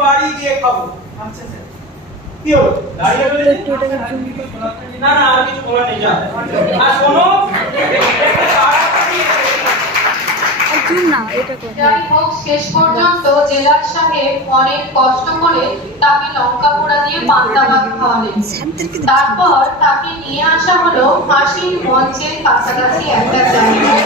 বাড়ি গিয়ে খাবো। আচ্ছা স্যার, কি হলো দাঁড়িয়ে রইলে? না না, আর কিছু বলার নেই, যা। আর শোনো, যাই হোক, শেষ পর্যন্ত জেলার সাহেব অনেক কষ্ট করে তাকে লঙ্কা পোড়া দিয়ে পান্তা ভাত খাওয়ালেন। তারপর তাকে নিয়ে আসা হলো ফাঁসির মঞ্চের কাছাকাছি একটা জায়গায়।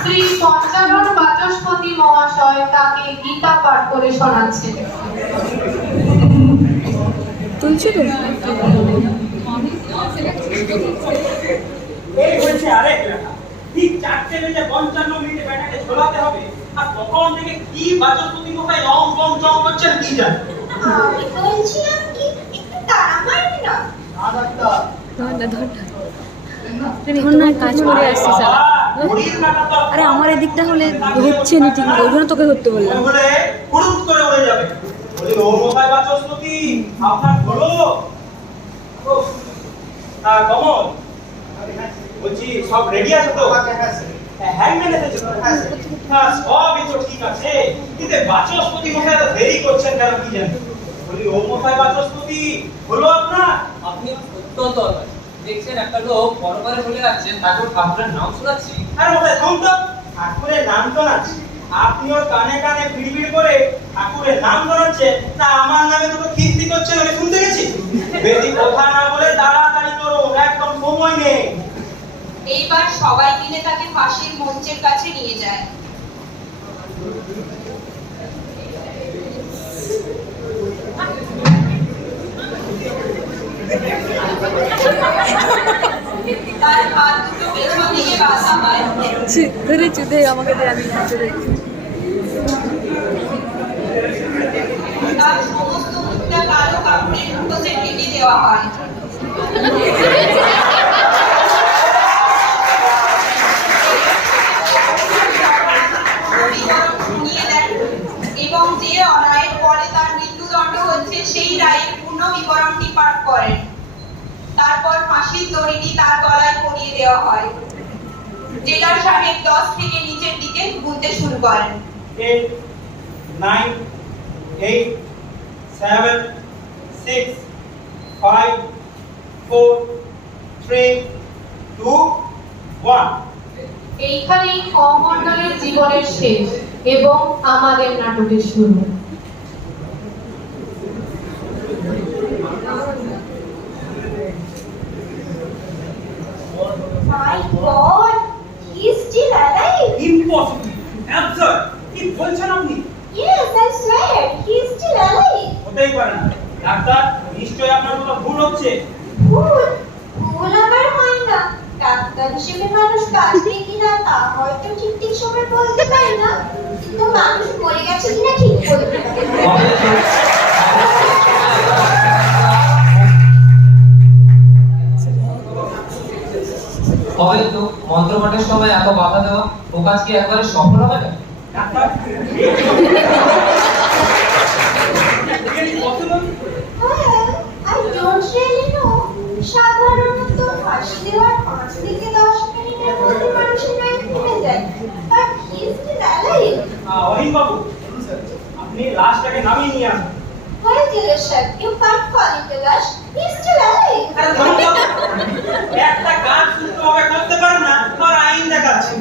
শ্রী পঞ্চানন বাচস্পতি মহাশয় তাকে গীতা পাঠ করে শোনাচ্ছেন। এই হয়েছে আরেক লেখা। ঠিক 4:55 বেটাকে ঝোলাতে হবে, আর তখন থেকে কি বাচস্পতি মশাই রং রং চং করছেন কি জানি। আমি বলছিলাম কি একটু তাড়া মারবি না? কাজ করে আসছি সারা। আরে আমার এদিকটা হলে হচ্ছে নি ঠিক, ওই জন্য তোকে ধরতে বললাম। বলে হুড়ুট করে উড়ে যাবে। বলি ও মশাই বাচস্পতি, আপনার হলো? কমল বলছি, সব রেডি আছে তো? হ্যাংম্যান এসেছে তো? হ্যাঁ, সবই তো ঠিক আছে, কিন্তু বাচস্পতি মশাই তো দেরি করছেন কেন কি জানি। বলি ও মশাই বাচস্পতি, হলো আপনার? আপনি অত্যন্ত দেখছেন একটা লোক পরপরে চলে যাচ্ছে, তাকে ঠাকুরের নাম শোনাচ্ছি। আরে মশাই থাম তো, ঠাকুরের নাম শোনাচ্ছি? আপনি ওর কানে কানে বিড়বিড় করে ঠাকুরের নাম শোনাচ্ছে, তা আমার নামে দুটো খিস্তি করছেন, আমি শুনতে গেছি। বেশি কথা না বলে তাড়াতাড়ি করো, একদম সময় নেই। এইবার সবাই মিলে তাকে ফাঁসির মঞ্চের কাছে নিয়ে যায়। তার হাত দুটো পেছন দিকে বাঁধা হয়। ধরে চুদে আমাকে দে, আমি চলে তার সমস্ত মুখটা কালো কাপড়ের মুখোশে ঢেকে দেওয়া হয়। শুনিয়ে দেন এবং যে অন্যায়ের ফলে তার মৃত্যুদণ্ড হচ্ছে সেই রায়ের পূর্ণ বিবরণটি পাঠ করেন। তারপর ফাঁসির দড়িটি তার গলায় পরিয়ে দেওয়া হয়। জেলার সাহেব 10 থেকে নিচের দিকে গুনতে শুরু করেন। 8 9 8 7 6 5 4 3 2 1। এইখানেই কমণ্ডলের জীবনের শেষ এবং আমাদের নাটকের শুরু। My God, he's still alive. Impossible, absurd, কি বলছেন আপনি? Yes, I swear, he's still alive. হতেই পারে না ডাক্তার, নিশ্চয়ই আপনার কোনো ভুল হচ্ছে। ভুল? ভুল আবার হয় না। ডাক্তার হিসেবে মানুষ বাঁচবে কিনা তা হয়তো ঠিক সময় বলতে পারে না, কিন্তু মানুষ মরে গেছে কিনা ঠিক বলতে পারে। হয়তো মন্ত্রপাঠের সময় এত বাধা দেওয়া ও কাজ কি একবারে সফল হবে না? Doctor Well, I don't really know. সাধারণত ফাঁসি দেওয়ার 5 থেকে 10 মিনিটের মধ্যে মানুষের লাইফ থেমে যায়, but he is still alive. অহিন বাবু, আপনি লাশটাকে নামিয়ে নিয়ে আসুন। Well, Jailer Sir, you can't call it a lash. He is still alive. আরে থামুন তো, একটা কাজ সুষ্ঠুভাবে করতে পারেন না, আর আইন দেখাচ্ছেন।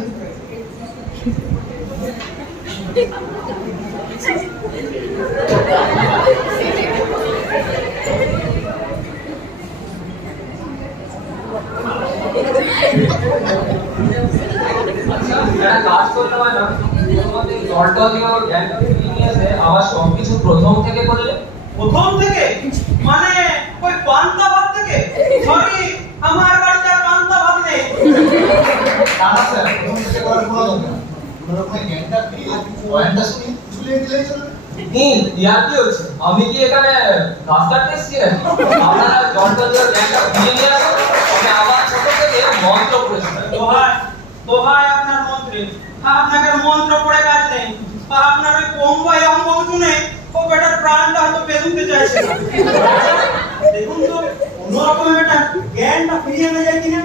একটা কাজ করলে হয় না, তোমাদের জলটা দিয়ে ওর জ্ঞানটা ফিরিয়ে নিয়ে এসে আবার সবকিছু প্রথম থেকে করলে? প্রথম থেকে মানে ওই পান্তা ভাত থেকে? সরি, আমার বাড়িতে আর পান্তা ভাত নেই। না স্যার, প্রথম থেকে করার কোনো দরকার নেই। কোনো রকম জ্ঞানটা ফিরিয়ে পয়েন্টটা ঝুলিয়ে দিলেই চলবে। ইয়ার কি হচ্ছে? আমি কি এখানে গাছ কাটতে এসেছি নাকি? আপনারা জলটা দিয়ে জ্ঞানটা ফিরিয়ে নিয়ে আসুন, আমি আবার ছোট থেকে মন্ত্র পড়েছি। দোহাই আপনার মন্ত্রে, আপনাকে মন্ত্র পড়ে কাজ নেই। আপনার ওই কম্বাই অঙ্গ শুনে ও বেটার প্রাণটা হয়তো বেরুতে চাইছে না। দেখুন তো অন্যরকম একটা জ্ঞানটা ফিরিয়ে নিয়ে যায় কিনা।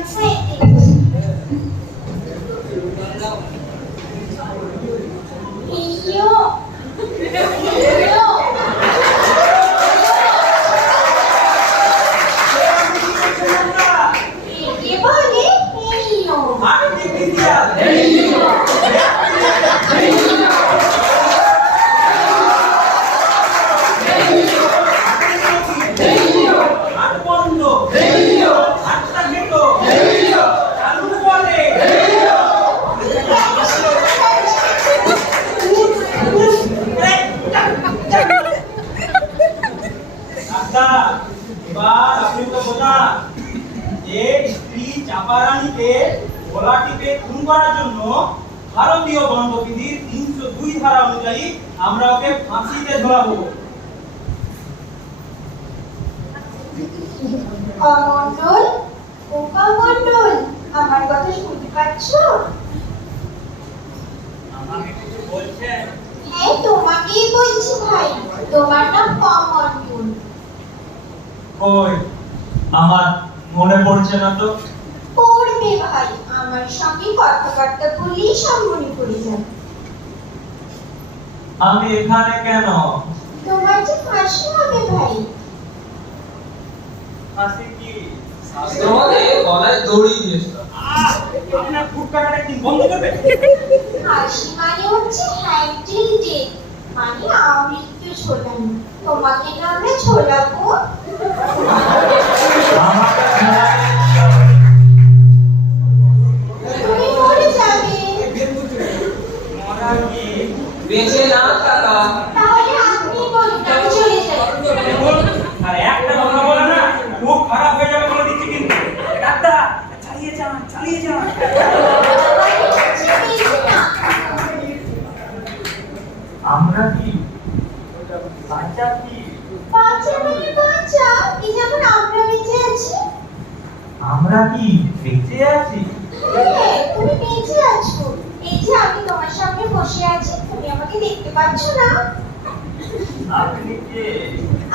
দণ্ডবিধির 302 ধারা অনুযায়ী আমরা ওকে ফাঁসিতে ঝোলাবো। কমণ্ডল, ও কমণ্ডল, আমার কথা শুনতে পাচ্ছ? আমাকে কিছু বলছেন? হ্যাঁ, তোমাকেই বলছি ভাই, তোমার নাম কমণ্ডল। ওই আমার মনে পড়ছে না তো। পড়বে ভাই, আমার সঙ্গে কথাবার্তা বললেই সব মনে পড়ে যাবে। আমি এখানে কেন? তোমার যে ফাঁসি হবে ভাই। ফাঁসি কি? তোমাকে গলায় দড়ি দিয়েছিল। আপনার ফুট কাটাটা একদিন বন্ধ করবে? ফাঁসি মানে হচ্ছে হ্যান্ডেল ডেথ, মানে আমৃত্যু ঝোলানো। তোমাকে না আমরা ঝোলাবো। আমাকে ঝোলাবে। তুমি মরে যাবে। মরা কি? বেঁচে না থাকা। তাহলে আপনি বলুন, আমি চলে যাই। আর একটা কথা বলে না, খুব খারাপ হয়ে যাবে বলে দিচ্ছি কিন্তু। ডাক্তার, চালিয়ে যান, চালিয়ে যান। আমরা কি? বাচ্চা কি? বাচ্চা মানে বাচ্চা, এই যেমন আমরা বেঁচে আছি। আমরা কি বেঁচে আছি? হ্যাঁ, তুমি বেঁচে আছো। এই যে আমি তোমার সামনে বসে আছি, তুমি আমাকে দেখতে পাচ্ছ না? আপনি কে?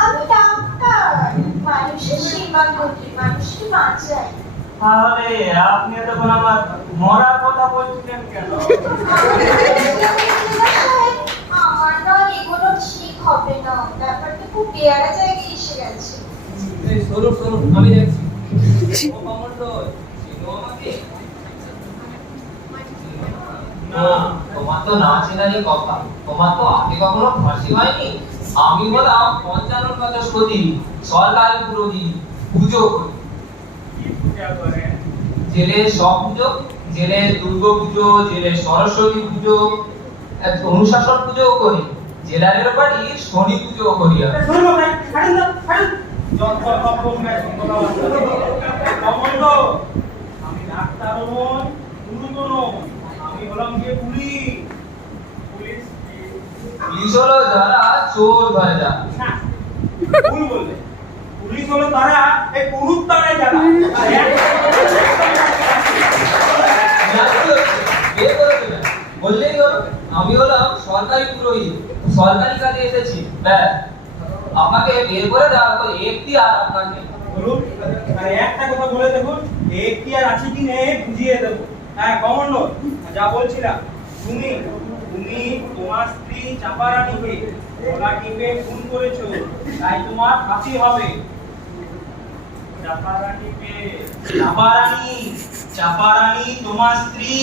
আমি ডাক্তার, মানুষের সেবা করি, মানুষকে বাঁচাই। তাহলে আপনি তখন আমার মরার কথা বলছিলেন কেন? আমার না এগুলো ঠিক হবে না, ব্যাপারটা খুব বেয়ারা জায়গায় এসে গেছে। এই সরু আমি দেখছি। ও কমণ্ডল, চিনো আমাকে? না। তোমার তো না চেনারই কথা। তোমার তো আগে কখনো ফাঁসি হয়নি। আমি হলাম 55 সরকারি পুরোহিত, পুজো করি। কি পূজা করেন? জেলের সব পুজো, জেলের দুর্গা পুজো, জেলের সরস্বতী পুজো, অনুশাসন পুজো করি। জেলারের বাড়ি শনি পুজো করি। শুনুন ভাই, ছাড়ুন না, ছাড়ুন। যত রকম কমন্ড, আমি ডাক্তার নই, পুরুষ নই, আমি হলাম গিয়ে পুলিশ। পুলিশ কি? পুলিশ হলো যারা চোর ধরে যায়। না, ভুল বললে। পুলিশ হলো তারা এই পুরুষ তারাই যারা। আর বের করে দেবেন, বললেই হলো। আমি হলাম সরকারি পুরোহিত, সরকারি কাজে এসেছি। ব্যাস, আপনাকে বের করে দেওয়া এখতিয়ার আপনার নেই। বলুন, আর একটা কথা বলে দেখুন, এখতিয়ার আছে কি নেই বুঝিয়ে দেব। হ্যাঁ কমন্ডল, যা বলছিলাম, তুমি তোমার স্ত্রী চাপারানীকে গলা টিপে খুন করেছো, তাই তোমার ফাঁসি হবে। চাপারানী তোমার স্ত্রী,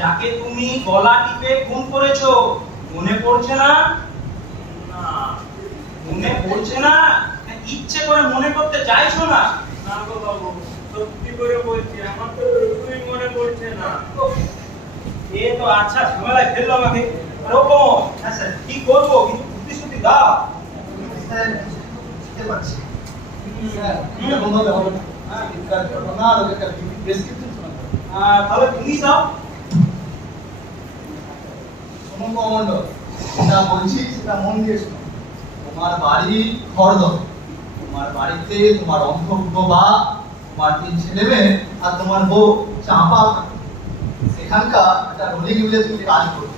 যাকে তুমি গলা টিপে খুন করেছো, মনে পড়ছে না? না, মনে পড়ছে না? ইচ্ছে করে মনে করতে চাইছো না? না গো বাবু, সত্যি করে বলছি, আমার তো কিছুই মনে পড়ছে না। এ তো আচ্ছা ঝামেলায় ফেললো আমাকে। এরকম হ্যাঁ স্যার, কি করবো, কিন্তু প্রতিশ্রুতি দাও। স্যার, বুঝতে পারছি। স্যার, এরকম ভাবে হবে না। এটার ঘটনা আর একটা ডেসক্রিপশন শোনাতে হবে। তাহলে তুমি দাও। শুনুন কমণ্ডল, যেটা বলছি সেটা মন দিয়ে শুনুন। তোমার বাড়ি খড়দহ, তোমার বাড়িতে তোমার অন্তর্ভুক্ত বা তোমার 3 ছেলে মেয়ে আর তোমার বউ চাপা থাকে। সেখানকার একটা রোলিং মিলে তুমি কাজ করবে।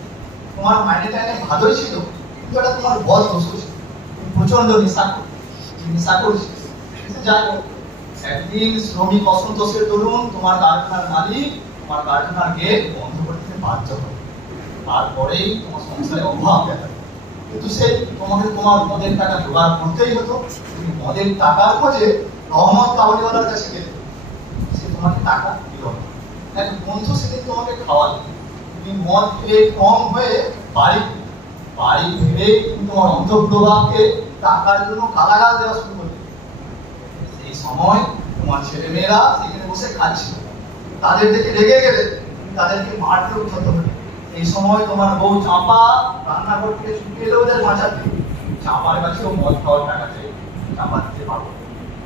তোমার মাইনে টাইনে ভালোই ছিল, কিন্তু এটা তোমার বস দোষ ছিল। তুমি প্রচন্ড নেশা করছিস। যাই হোক, একদিন শ্রমিক অসন্তোষের দরুন তোমার কারখানার মালিক তোমার কারখানার গেট বন্ধ করতে বাধ্য হয়। তারপরেই তোমার সংসারে অভাব দেখা দেয়। কিন্তু সেই তোমাকে তোমার মদের টাকা জোগাড় করতেই হতো। তুমি মদের টাকার খোঁজে রহমত কাবুলিওয়ালার কাছে গেলে, সে তোমাকে টাকা দিল না। এক বন্ধু সেদিন তোমাকে খাওয়ালো। তুমি মদ খেলে কম হয়ে বাড়ি ফিরে তুমি তোমার অন্তর্প্রভাবকে টাকার জন্য গালাগাল দেওয়া শুরু করলে। সেই সময় তোমার ছেলে মেয়েরা সেখানে বসে খাচ্ছিল। তাদের দেখে রেগে গেলে তুমি তাদেরকে মারতে উঠতে হবে। এই সময় তোমার বউ চাপা রান্নাঘর থেকে ছুটে এলে ওদের বাঁচাতে। চাপার কাছেও মদ খাওয়ার টাকা চাই, চাপা দিতে পারবো।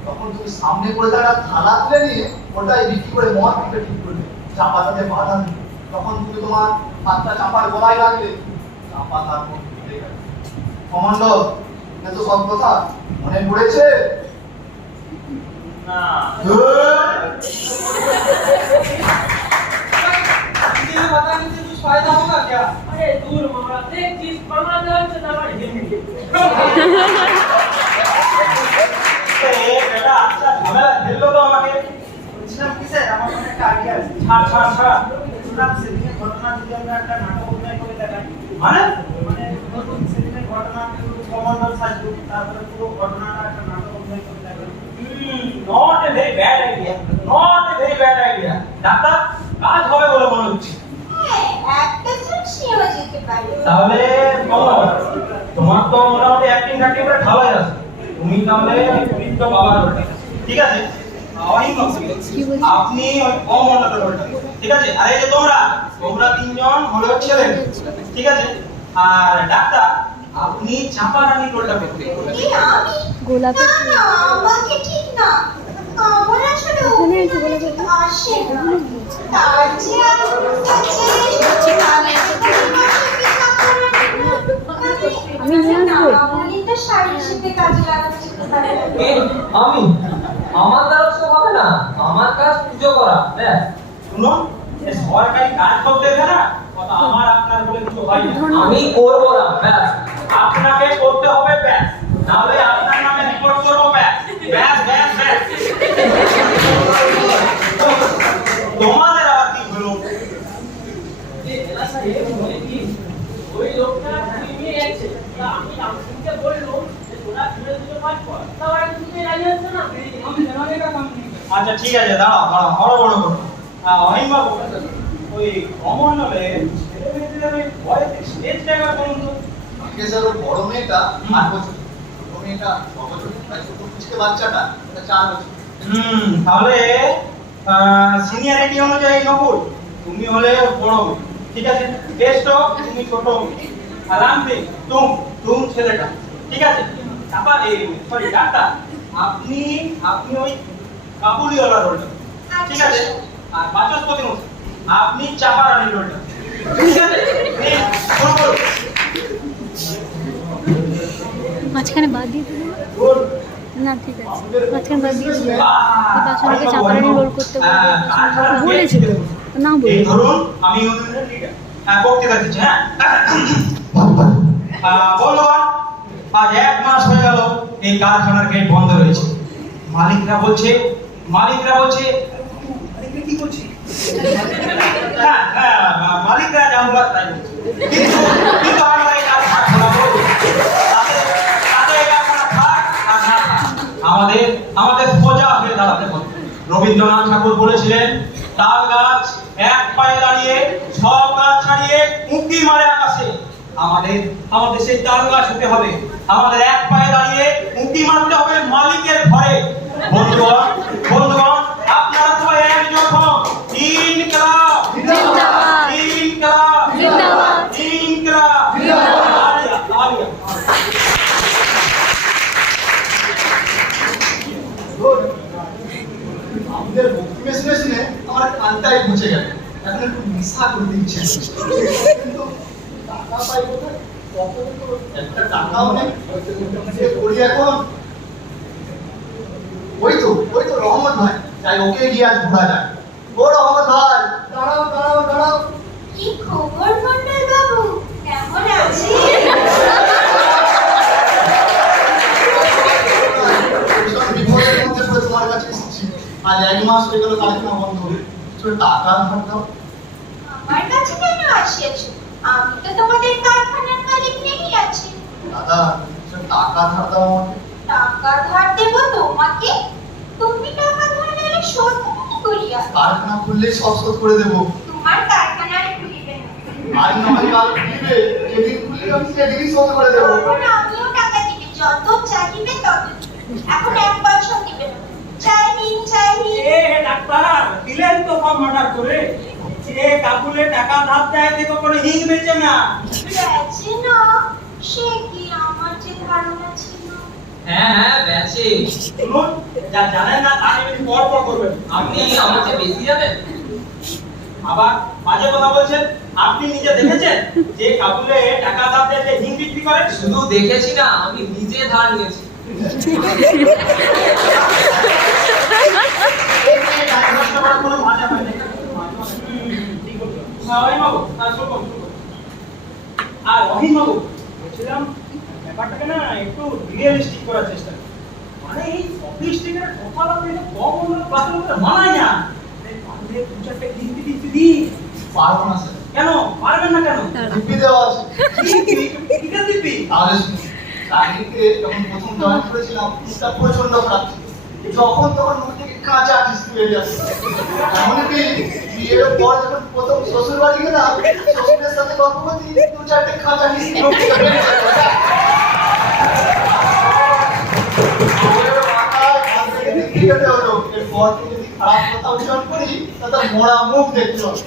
তখন তুমি সামনে করে একটা থালা তুলে নিয়ে ওটাই বিক্রি করে মদ খেতে ঠিক করবে। চাপা তাদের বাধা দিবে। তখন তুমি তোমার হাতটা চাপার গলায় রাখলে চাপা তার মধ্যে ঢুকে গেল। কমান্ডার, এটা তো সব কথা মনে পড়েছে? না ये बता नहीं कुछ फायदा होगा क्या? अरे दूर मामा देख चीज बना दे तो ना बड़ी ए बेटा अच्छा झमेला खेल लो तो আমাকে বলছিলাম কি স্যার, আমার মনে একটা আইডিয়া আছে। ছাড় শুনলাম সেদিনের ঘটনা যদি আমরা একটা নাটক অভিনয় করে দেখাই, মানে মানে ধরুন সেদিনের ঘটনা কমান্ডার সাজু, তারপরে পুরো ঘটনাটা একটা নাটক অভিনয় করে দেখাই। Not a very bad idea, not a very bad idea. Doctor কাজ হবে বলে মনে হচ্ছে। হ্যাঁ, একটা চান্স নেওয়া যেতে পারে। তাহলে তোমার তো মোটামুটি অ্যাক্টিং করে ভালোই আছে, তুমি তাহলে বৃদ্ধ বাবার রোলটা, ঠিক আছে? আপনি ওই কমান্ডারের রোলটা, ঠিক আছে? আর এই যে তোমরা তিনজন হলো ছেলে, ঠিক আছে? আর ডাক্তার আপনি চাপা রানীর রোলটা করতে। এই আমি? গোলাপের না, না, আমাকে ঠিক না। আমার আসলে ওখানে আছে অভিনয় গোলাপের করতে আসে না। তার চেয়ে আমি বলতে চাই, আমি নিয়ে আসবো। এটা শাড়ি হিসেবে কাজে লাগানো যেতে পারে। আমি আমার দ্বারা তো হবে না, আমার কাজ পুজো করা। ব্যাস। শুনুন, এই সরকারি কাজ করতে গেলে না কথা আমার আপনার বলে কিছু হয় না। আমি করব না। ব্যাস। আপনাকে করতে হবে ব্যাস, নাহলে আপনার নামে রিপোর্ট করব ব্যাস। ব্যাস ব্যাস ব্যাস। তোমাদের আবার কি হলো? ये एला साहेब बोले कि ওই লোকটা ফিল্মে আছে, তা আমি রামসিংকে বললাম যে তোরা ফিল্মে দুটো কাজ কর, তা ওরা দুটোই রাজি হচ্ছে না। আমি জানালে কাম নেই। আচ্ছা ঠিক আছে, দাঁড়াও বড় করো। অহিম বাবু, ওই অমরনাথে ছেলে মেয়েদের ওই ভয়েস স্টেজ জায়গা করুন তো। আগে স্যার ওর বড় মেয়েটা 8 বছর, ছোট মেয়েটা 6 বছর, আর ছোট পুচকে বাচ্চাটা ওটা 4 বছর। তাহলে সিনিয়রিটি অনুযায়ী নকুল তুমি হলে বড় মেয়ে, ঠিক আছে? বেস্ট তুমি ছোট মেয়ে, আর রামদি তুম ছেলেটা, ঠিক আছে? তারপর সরি ডাক্তার আপনি ওই কাবুলিওয়ালা রোলটা, ঠিক আছে? আর বাচস্পতি মশাই আপনি চাপা রানীর রোলটা, ঠিক আছে? শুরু করুন। মাঝখানে বাদ দিয়ে দিল রোল। না, ঠিক আছে, মাঝখানে বাদ দিয়ে দিল। এই পাঁচজনকে চাপারানি রোল করতে বলেছিল, না এই বলে ধরুন আমি ইউনিয়নের লিডার, বক্তৃতা দিচ্ছি। হ্যাঁ বন্ধুগণ, আজ 1 মাস হয়ে গেল এই কারখানার গেট বন্ধ রয়েছে। মালিকরা বলছে মালিকরা কি করছে? হ্যাঁ মালিকরা জানবো তাই বলছে। কিন্তু আমরা এই কারখানা বলবো তাদের এই কারখানা থাক আর না থাক, আমাদের সোজা হয়ে দাঁড়াতে হবে। রবীন্দ্রনাথ ঠাকুর বলেছিলেন, তাল গাছ এক পায়ে দাঁড়িয়ে সব গাছ ছাড়িয়ে উঁকি মারে আকাশে। আমাদের সেই তাল গাছ হতে হবে, আমাদের এক পায়ে দাঁড়িয়ে উঁকি মারতে হবে মালিকের ভয়ে। বন্ধুগণ আপনারা সবাই এক যখন ইনকলাব জিন্দাবাদ। ইনকলাব জিন্দাবাদ। ইনকলাব তালিয়া। আমাদের বক্তৃতা শুনে আমার কানটাই মুছে গেল। এখন একটু নেশা করতে ইচ্ছে কিন্তু টাকা পাই কোথায়? তখন তো একটা টাকাও নেই। যে করি এখন? ওই তো রহমত ভাই, যাই ওকে গিয়ে আজ ঘোরা যায়। ও রহমত ভাই, দাঁড়াও। কি খবর মন্ডল বাবু, কেমন আছেন? ভীষণ বিপদের মধ্যে পড়ে তোমার কাছে এসেছি। আজ 1 মাস হয়ে গেল কারখানা বন্ধ, কিছু টাকা ধার দাও। আমার কাছে কেন আসিয়াছো? আমি তো তোমাদের কারখানার মালিক নেই আছি। দাদা, কিছু টাকা ধার দাও আমাকে। টাকা ধার দেব তোমাকে? তুমি টাকা ধার নিলে শোধ কি করিয়া? কারখানা খুললেই সব শোধ করে দেবো। তোমার কারখানায় খুলিবে না। আর নয় কাল খুলবে, যেদিন খুলবে আমি সেদিনই শোধ করে দেবো। তখন আমিও টাকা দিবে, যত চাইবে তত দিবে। এখন 1 পয়সা দিবে না। চাই দিন। এ ডাক্তার দিলেন তো কম অর্ডার করে, যে কাকুলে টাকা ধার দেয় দেখো কোনো হিং বেচে না। বেচে না? সে কি, আমার যে ধারণা ছিল। হ্যাঁ বেঁচে। শুনুন, যা জানেন না তা নিয়ে পর করবেন। আপনি আমার চেয়ে বেশি জানেন। আবার বাজে কথা বলছেন। আপনি নিজে দেখেছেন যে কাবুলে টাকা ধার দিতে হিং বিক্রি করে? শুধু দেখেছি না, আমি নিজে ধার নিয়েছি। কোনো মজা হয় না। বাবু আর অহিন বাবু বলছিলাম ব্যাপারটাকে না একটু রিয়েলিস্টিক করার চেষ্টা করুন। মানে এই অফিস থেকে কথা বলতে কম হলো বাতিল করে মানায় না। পারলে দু চারটে দিতে দিই। পারবো না স্যার। কেন পারবেন না কেন? দিব্যি দেওয়া আছে। কিসের দিব্যি? তাহলে চাকরিতে যখন প্রথম জয়েন করেছিলাম মুখটা প্রচন্ড খারাপ ছিল। যখন তখন মুখ থেকে কাঁচা কিস্তি বেরিয়ে আসছে। এমনকি বিয়ের পর যখন প্রথম শ্বশুর বাড়ি গেলাম, শ্বশুরের সাথে গল্প করতে দু চারটে কাঁচা কিস্তি মুখ থেকে বেরিয়ে আসছে। ওর মাথায় কান থেকে দেখি যেতে হলো। এরপর থেকে যদি খারাপ কথা উচ্চারণ করি তাতে মরা মুখ দেখতে হবে।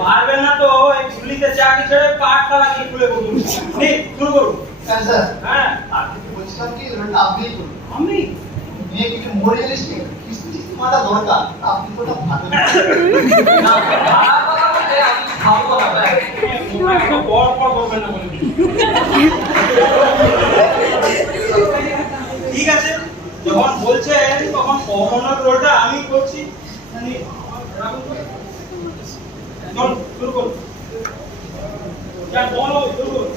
পারবেন না তো এই পুলিশে চাকরি ছেড়ে পাটটা লাগিয়ে খুলে বলুন। ঠিক শুরু করুন। হ্যাঁ স্যার। হ্যাঁ আপনি বলছিলাম কি ওটা আপনি করুন। আমি মেয়ে কিছু মরিয়ালিস্টিক কিস্তি মারা দরকার, আপনি তো ওটা ভালো না, খারাপ কথা বলতে আমি খাবো না ব্যাস। পর পর করবেন না বলে দিন। ঠিক আছে, যখন বলছেন তখন কমনার রোলটা আমি করছি। মানে রাখুন তো। চল শুরু করুন। যা বলো শুরু করুন।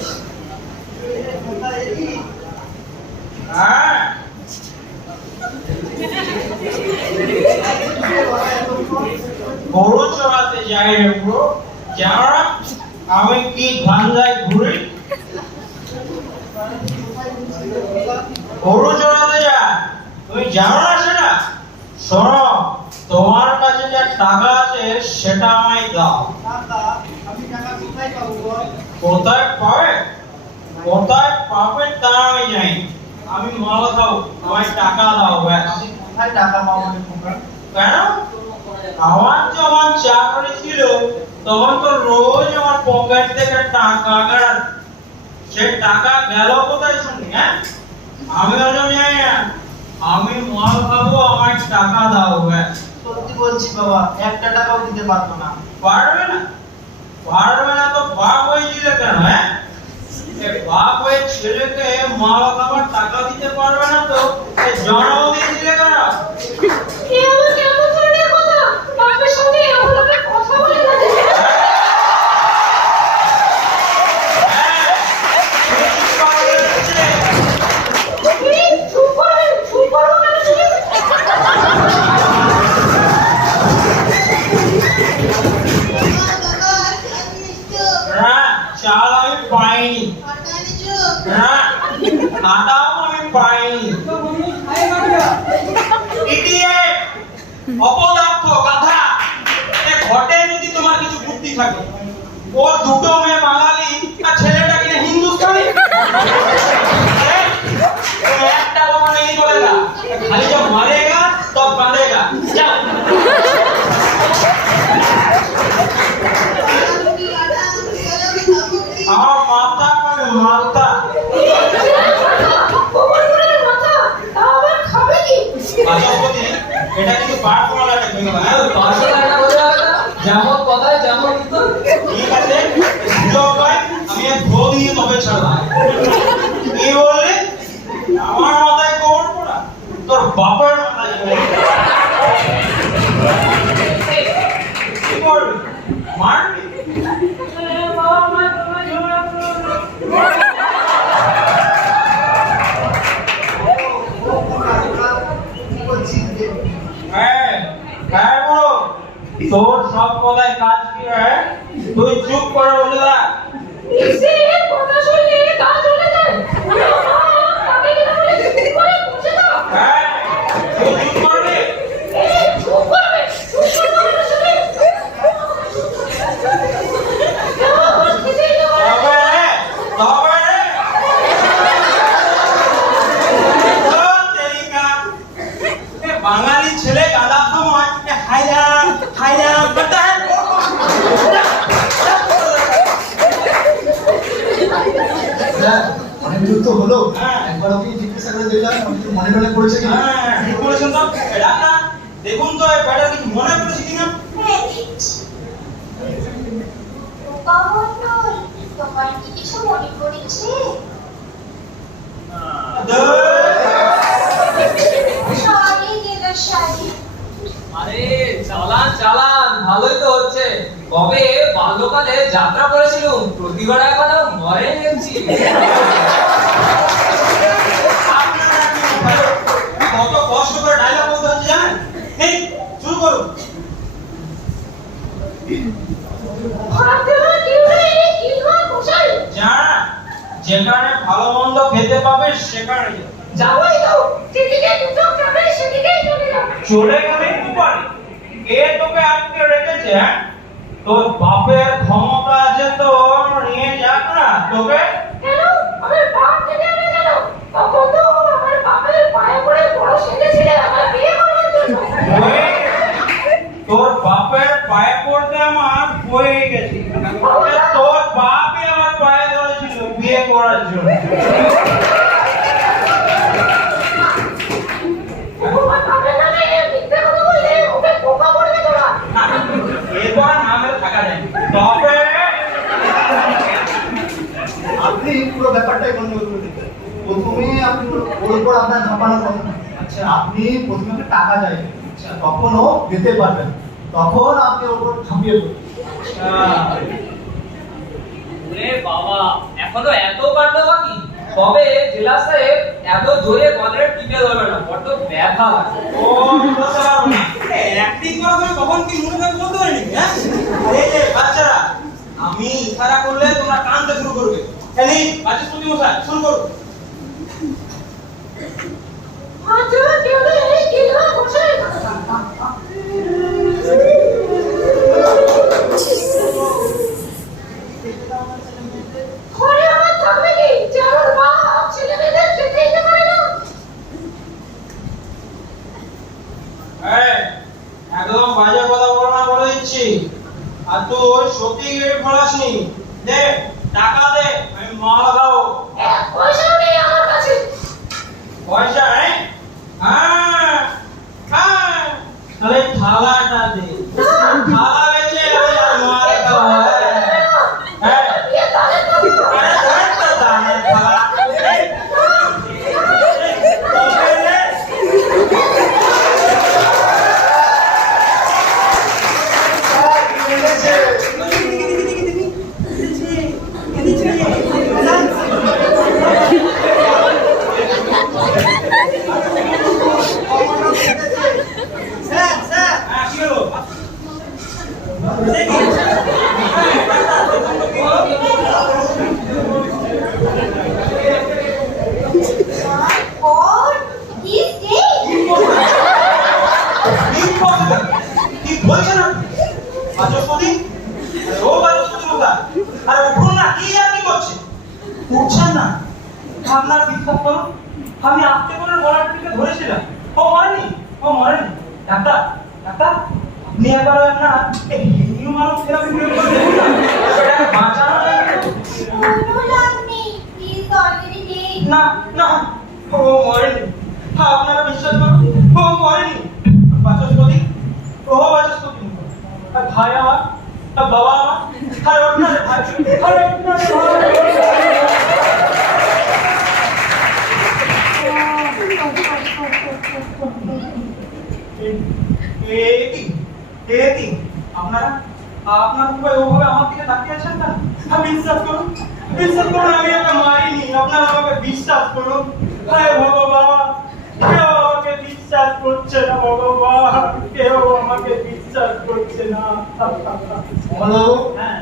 হ্যাঁ গরু চড়াতে যাই রে ব্রো, যারা আমি কি ধান্দায় ঘুরি? গরু চড়াতে যা, তুমি জানো না সেটা? শোনো, তোমার কাছে যা টাকা আছে সেটা আমায় দাও। আমি টাকা কোথায় পাবো বল? কোথায় পাবে? কোথায় পাবে তা আমি জানি। আমি মাল খাবো, আমায় টাকা দাও ব্যাস। আমি কোথায় টাকা পাবো রে খোকা? কেন? আমার যখন চাকরি ছিল তখন তো রোজ আমার পকেট থেকে টাকা কাট। সে টাকা গেল কোথায় শুনি? হ্যাঁ আমি অত জানি না। আমি মাল খাবো, আমার টাকা দাও ব্যাস। সত্যি বলছি বাবা, একটা টাকাও দিতে পারবো না। পারবে না? পারবে না তো বাপ হয়েছিল কেন? হ্যাঁ বাপ হয়ে ছেলেকে মাল খাবার টাকা দিতে পারবে না তো জন্ম দিয়েছিলে কেন? চাল আমি পাইনি, আটাও আমি পাইনি। ইডিয়েট, অপদার্থ, গাধা। ঘটে যদি তোমার কিছু বুদ্ধি থাকে, ওর দুটো মেয়ে বাঙালি আর ছেলেটা কিনা হিন্দুস্তানি। একটা বাবা नहीं बोलेगा, खाली जब मरेगा तब बांधेगा। जाओ। আমার মাথা করে মাথা। বাচস্পতি, এটা কিন্তু পাঠ করা লাগে তুমি না? পাঁচশো টাকা বলে হবে না, যেমন কথায় যেমন কিন্তু। ঠিক আছে, সুযোগ পাই আমি এক ধো দিয়ে তবে ছাড়বো। কি বললি? আমার মাথায় গোবর পড়া? তোর বাপের মাথায় গোবর পড়া। কি করবি? মারবি? তোর সব কথায় কাজ কি হয়? তুই চুপ করে বলে দা। তুই চুপ করবি? বাঙালি ছেলে গাদা সময় হাইরাম হাইরাম করতে হয়। অনেক দূর তো হলো। হ্যাঁ। একবার ওকে জিজ্ঞাসা করে দেখলাম একটু মনে মনে পড়েছে কিনা। হ্যাঁ ঠিক বলেছেন তো। ডাক্তার দেখুন তো এই ব্যাটার কিছু মনে পড়েছে কিনা। খোকা মণ্ডল, তোমার কি কিছু মনে পড়েছে? সরি জেলার সাহেব। আরে চালান চালান, ভালোই তো হচ্ছে। কবে বাল্যকালে যাত্রা করেছিলুম, প্রতিবার এখনো মরে গেছি। কত কষ্ট করে ডায়লগ বলতে হচ্ছে জানেন? এই শুরু করুন। জান, যেখানে ভালো মন্দ খেতে পাবে সেখানে যাবোই তো, যেদিকে দুটো যাবে সেদিকেই চলে যাবে। চলে গেলে কি পারে? কে তোকে আটকে রেখেছে? হ্যাঁ, তোর বাপের ক্ষমতা আছে তো নিয়ে যাক না তোকে। কেন আমার বাপ থেকে আনা গেল? তখন তো আমার বাপের পায়ে পড়ে বড় সেজেছিলে আমার বিয়ে করার জন্য। তোর বাপের পায়ে পড়তে আমার হয়ে গেছে। তোর বাপই আমার পায়ে ধরেছিল বিয়ে করার জন্য। তোমার বাপের নামে মিথ্যে কথা বললে ওকে পোকা পড়বে তোরা। এরপর নামে থাকা যায়। তবে আপনি পুরো ব্যাপারটাই গন্ডগোল করে দিতেন। প্রথমে আপনি ওর উপর আপনার ঝাঁপানোর কথা না। আচ্ছা, আপনি প্রথমে একটা টাকা চাইবেন, তখনও দিতে পারবেন, তখন আপনি ওর উপর ঝাঁপিয়ে পড়বেন। ওরে বাবা, এখনো এত কাণ্ড বাকি? কবে জেলা সাহেব এত জোরে গলার টিপে ধরবে না, বড্ড ব্যথা লাগে। ও বলতে পারবো না। অ্যাক্টিং করা করে কখন কি মনে করে বলতে পারি নাকি? হ্যাঁ, এই যে বাচ্চারা, আমি ইশারা করলে তোমরা কানতে শুরু করবে। এলি বাচস্পতি মশাই শুরু করুন। আচ্ছা কেউ নেই কি না বসে। ঘরে আমার থাকবে কি? যে আমার বাপ ছেলে মেয়েদের খেতে দিতে পারে না। এই, একদম বাজে কথা বলো না বলে দিচ্ছি। আর তুই সত্যি গেটে ফলাসনি। দে টাকা দে, আমি মাল খাবো। এক পয়সাও নেই আমার কাছে। পয়সা নেই? হ্যাঁ হ্যাঁ, তাহলে থালাটা দে। থালা বেচে আমি মাল খাবো। হ্যাঁ, বিয়ে তাদের করবো। আরে ধর তো দানের থালা। God, he's dead. কি বলছেন আপনি? বাচস্পতি? আরে ও বাচস্পতি মশাই, আরে উঠুন না, কি আর কি করছে? উঠছেন না? আপনার বিশ্বাস করুন, আমি আস্তে করে গলার দিকে ধরেছিলাম। ও মরেনি, ও মরেনি। ডাক্তার, ডাক্তার, আপনি একবার আপনার এই হিউম্যান থেরাপি প্রয়োগ করে দেখুন না, এটাকে বাঁচানো যায় কিন্তু। কোনো লাভ নেই, he's already dead. না না, ও মরেনি। আপনারা বিশ্বাস করুন, ও মরেনি। বাচস্পতি, ও বাচস্পতি মশাই, আর ভাই আমার, আর বাবা আমার, আর আপনার ভাই, আর আপনার আপনারা আপনার উপায় ওভাবে আমার দিকে তাকিয়ে আছেন না? বিশ্বাস করুন, বিশ্বাস করুন, আমি একটা মারিনি। আপনারা আমাকে বিশ্বাস করুন। হায় ভগবান, কেউ আমাকে বিশ্বাস করছে না। ভগবান, কেউ আমাকে বিশ্বাস করছে না। কমলবাবু, হ্যাঁ,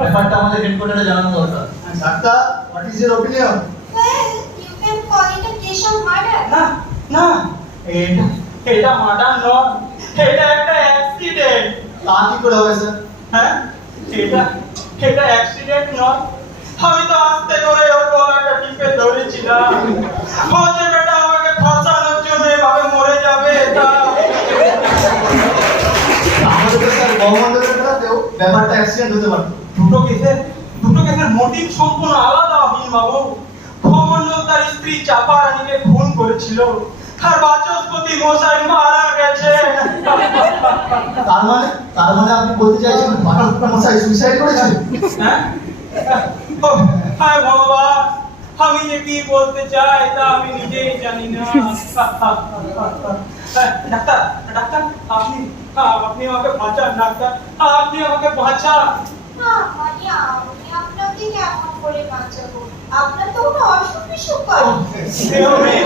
ব্যাপারটা আমাদের হেডকোয়ার্টারে জানানো দরকার। Doctor, what is your opinion? Well, you can call it a case of murder. না না, এটা এটা মার্ডার নয়, এটা একটা অ্যাক্সিডেন্ট। তা কি করে হবে স্যার? হ্যাঁ, এটা এটা অ্যাক্সিডেন্ট নয়। আমি তো আস্তে করে ওর গলাটা টিপে ধরেছিলাম। ও যে বেটা আমাকে ফাঁসানোর জন্য এভাবে মরে যাবে তা। আমাদের তো স্যার গভর্নমেন্টের বেলাতেও ব্যাপারটা অ্যাক্সিডেন্ট হতে পারে। দুটো কেসের মোটিভ সম্পূর্ণ আলাদা। বাবু, ভবমন্ডল তার স্ত্রী চাপা রানীকে খুন করেছিল। আর বাচস্পতি মশাই মারা গেছে। তার মানে আপনি বলতে চাইছেন বাচস্পতি মশাই সুইসাইড করেছেন? হ্যাঁ? হায় ভগবান, আমি যে কি বলতে চাই তা আমি নিজেই জানি না। ডাক্তার, ডাক্তার, আপনি আমাকে বাঁচান ডাক্তার, আপনি আমাকে বাঁচান। মানে আমি আপনাকে কেমন করে বাঁচাবো? আপনার তো কোনো অসুখ বিসুখ করে। কেউ নেই,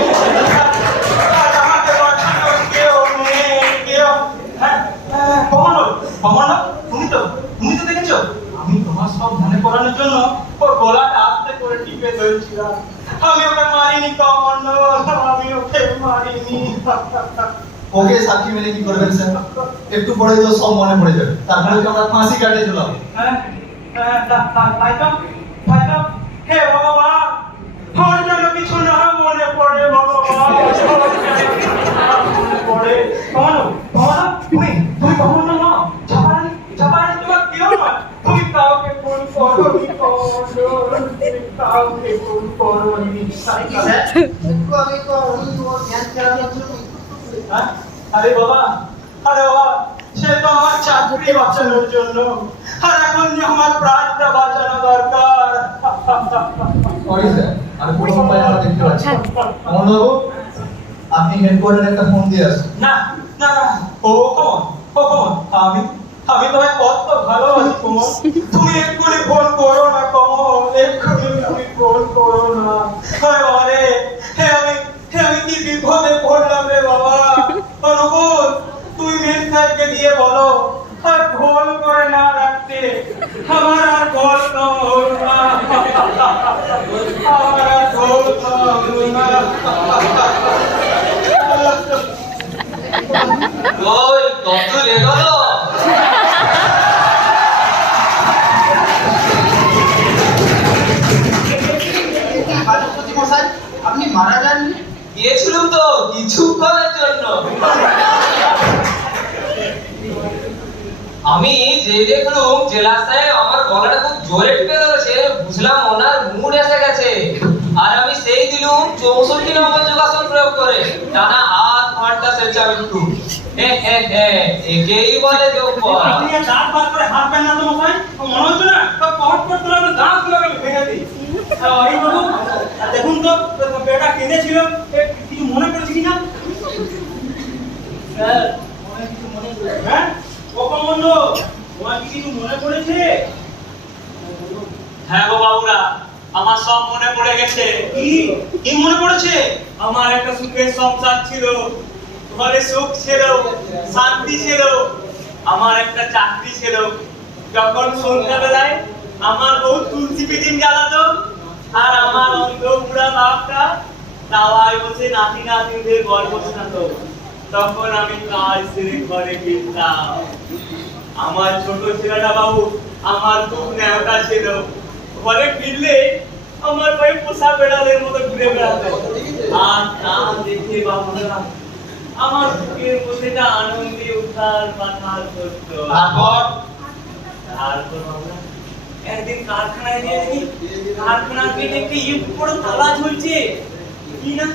আজ আমাকে বাঁচানোর কেউ নেই, কেউ। কমান্ডো, তুমি তো দেখেছো আমি তোমার সব ধ্যানে পড়ানোর জন্য ওর গলাটা আস্তে করে টিপে ধরেছিলাম। আমি ওকে মারিনি কমান্ডো, আমি ওকে মারিনি। ওকে সাক্ষী মেনে কি করবেন স্যার? একটু পরে তো সব মনে পড়ে যাবে, তারপরে কি আমরা ফাঁসি কাটে চলাবো। তাই তো হে ভগবান, আমার যেন কিছু না মনে পড়ে ভগবান, মনে পড়ে। তুমি কমান্ডো না, চাপারানি তোমার কেউ না, তুমি কাউকে ফোন করোনি কমান্ডো, তুমি কাউকে ফোন করোনি। আরে বাবা, সে তো আমার চাকরি বাঁচানোর জন্য, আর এখন যে আমার প্রাণটা বাঁচানো দরকার। সরি স্যার, আর কোনো উপায় আমরা দেখতে পাচ্ছি না। অমরবাবু, আপনি হেডকোয়ার্টারে একটা ফোন দিয়ে আসুন। না, ও কমন, আমি তোমায় কত ভালোবাসি কমল, তুমি এক্ষুনি ফোন করো না কমল, এক্ষুনি তুমি ফোন করো না। আরে আমি কি বিপদে পড়লাম রে বাবা। অনুকূল, তুই মেন সাহেবকে দিয়ে বলো আর ভুল করে না রাখতে, আমার আর ভুল হলো না, আমার আর ভুল হলো না। ওই কত লেগেলো? বাচস্পতি মশাই, আপনি মারা যাননি? গিয়েছিলাম তো কিছুক্ষণের জন্য। আমি যে দেখলুম জেলা সাহেব আমার গলাটা খুব জোরে টিপে ধরেছে, বুঝলাম ওনার মুড এসে গেছে। আর আমি সেই দিলুম 64 নম্বর যোগাসন প্রয়োগ করে টানা 8 ঘন্টা সেটা একটু একেই বলে যোগ করা। আপনি আর দাঁত বার করে হাঁটবেন না তো মশাই, মনে হচ্ছে না কট করে তোলা দাঁত গুলোকে ভেঙে দিই। এই বাবু, দেখুন তো পেটা কেঁদেছিল, কিছু মনে পড়েছে কিনা? স্যার, মনে কিছু মনে পড়ে। হ্যাঁ, ও কমন্ডো, তোমার কি কিছু মনে পড়েছে? হ্যাঁ গো বাবুরা, আমার সব মনে পড়ে গেছে। কি মনে পড়েছে? আমার একটা সুখের সংসার ছিল, ঘরে সুখ ছিল, শান্তি ছিল, আমার একটা চাকরি ছিল। যখন সন্ধ্যাবেলায় আমার বউ তুলসী পিদিম জ্বালাতো, আর আমার অন্ধ বুড়া বাপটা তাওয়ায় বসে নাতি নাতিদের গল্প শোনাতো, তখন আমি কাজ সেরে ঘরে ফিরতাম। আমার ছোট ছেলেটা বাবু আমার খুব নেওটা ছিল, ঘরে ফিরলে আমার ভাই পোষা বেড়ালের মতো ঘুরে বেড়াতো, আর তা দেখে বাবুরা আমার বুকের মধ্যেটা আনন্দে উত্থাল পাথাল করতো। তারপর বাবুরা একদিন কারখানায় গিয়ে দেখি কারখানার গেটে একটি বড় তালা ঝুলছে। কি না,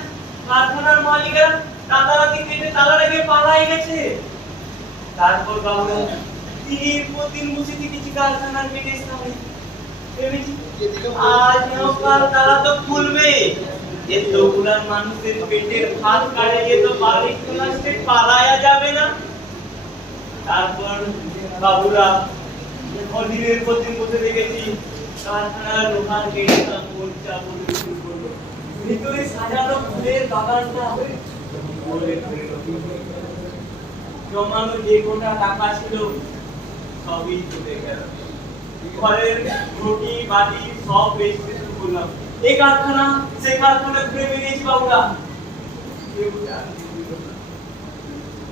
কারখানার মালিকরা রাতারাতি গেটে তালা রেখে পালাই গেছে। তারপর বাবুরা দিনের পর দিন বসে থেকেছি কারখানার গেটের সামনে, ভেবেছি আজ নকাল তালা তো খুলবে, এতগুলা মানুষের পেটের ভাত কাড়িয়ে তো বাড়ি খুলাতে পালায়া যাবে না। তারপর বাবুরা দিনের পর দিন বসে দেখেছি কারখানার লোহার গেটটা পড়ছা বলে শুরু করলো, ভিতরে সাজানো ফুলের বাগানটা জমানো যে কোটা টাকা ছিল সবই চলে গেল। ঘরের রুটি বাটি সব বেচতে শুরু করলাম। এই কারখানা সে কারখানা ঘুরে বেরিয়েছি বাবুরা।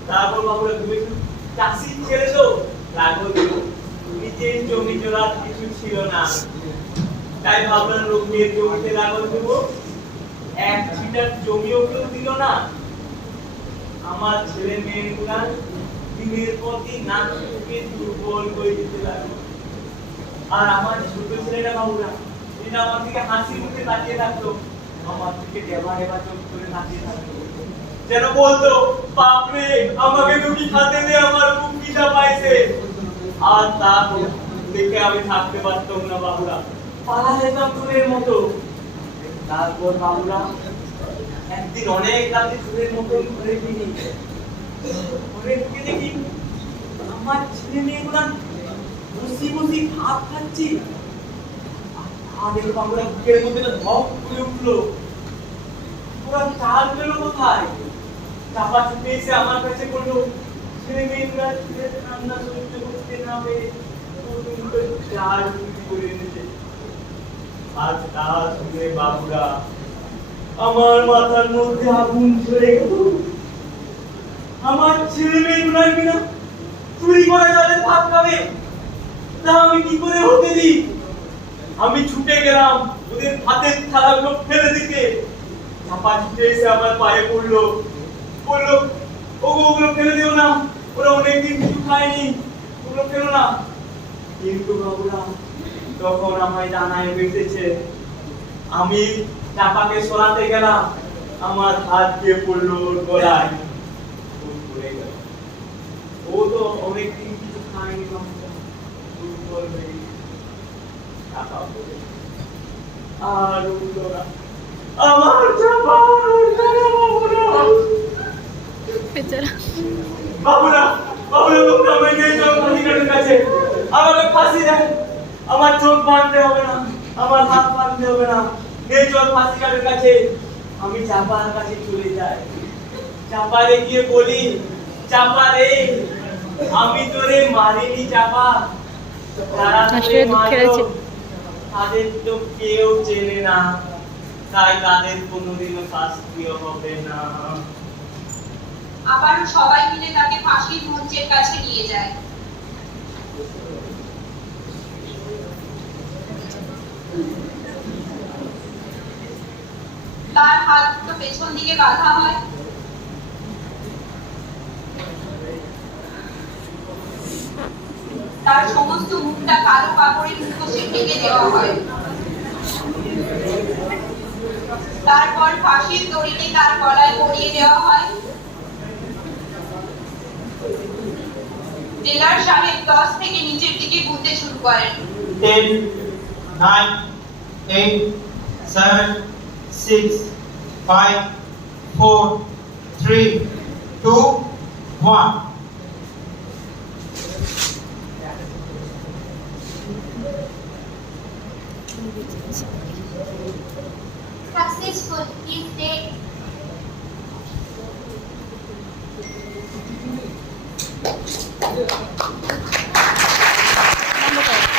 তারপর বাবুরা ঘুরেছি, চাষির ছেলে তো লাগো দিল, নিজের জমি জোড়া কিছু ছিল না, তাই ভাবলাম লোকের জমিতে লাগো দেব, এক ছিটার জমিও কেউ দিল না। আমার ছেলে মেয়েগুলা দিনের পর দিন নাক মুখে দুর্বল হয়ে যেতে লাগলো, আর আমার ছোট ছেলেটা বাবুরা এটা আমার দিকে হাসি মুখে তাকিয়ে থাকতো, আমার দিকে ডেবা ডেবা চোখ করে তাকিয়ে থাকতো। যেন বলতো বাপরে আমাকে তো কি খাতে দে, আমার খুব খিদা পাইছে। আর তা দেখে আমি থাকতে পারতাম না বাবুরা, পালা যেতাম চুরের মতো। তারপর বাবুরা একদিন অনেক রাতে চুরের মতো ঘুরে ফিরি, ঘুরে ঢুকে দেখি আমার ছেলে মেয়েগুলা বসি বসি ভাত খাচ্ছি। দেখো বাবুরা বুকের মধ্যে ধপ করে উঠলো। ওরা চাল পেলো কোথায়? চাপা ছুটে এসে আমার কাছে বললো, ছেলে মেয়েরা রান্না সহ্য করতে না পেরে চাল চুরি করে এনেছে। আর তা শুনে বাবুরা আমার মাথার মধ্যে আগুন ধরে গেল। আমার ছেলে মেয়েগুলা কিনা চুরি করে তাদের ভাত খাবে, তা আমি কি করে হতে দিই? আমি ছুটে গেলাম ওদের ভাতের থালাগুলো ফেলে দিতে। চাপা ছুটে এসে আমার পায়ে পড়লো, বললো ওগুলো ফেলে দিও না, ওরা অনেকদিন কিছু খায়নি, ওগুলো ফেলো না। কিন্তু বাবুরা তখন আমায় জানায় বেঁচেছে। আমি চাপাকে সরাতে গেলাম, আমার হাত দিয়ে পড়লো ওর গলায়, ও পড়ে গেল। ও তো অনেকদিন কিছু খায়নি বাবুরা, দুর্বল হয়ে গেছে। চাপা পড়ে আর উঠলো না। আমার চাপা বেচারা বাবুরা, বাবুরা তোমরা আমায় নিয়ে চলো ফাঁসিকাঠের কাছে, আমাকে ফাঁসি দেন। আমার চোখ বাঁধতে হবে না, আমার হাত বাঁধতে হবে না, নিয়ে চল ফাঁসিকাঠের কাছে। আমি চাপার কাছে চলে যাই, চাপারে গিয়ে বলি, চাপা রে আমি তোরে মারিনি চাপা, যারা তোরে মারলো তাদের তো কেউ চেনে না, তাই তাদের কোনোদিনও শাস্তিও হবে না। আবারও সবাই মিলে তাকে ফাঁসির মঞ্চের কাছে নিয়ে যায়। তার হাত দুটো পেছন দিকে বাঁধা হয়। তার সমস্ত মুখটা কালো কাপড়ের মুখোশে ঢেকে দেওয়া হয়। তারপর ফাঁসির দড়িটি তার গলায় পরিয়ে দেওয়া হয়। জেলার সাহেব 10 থেকে নিচের দিকে গুনতে শুরু করেন। 10, 9, 8, 7, 6, 5, 4, 3, 2, 1. Successful is dead.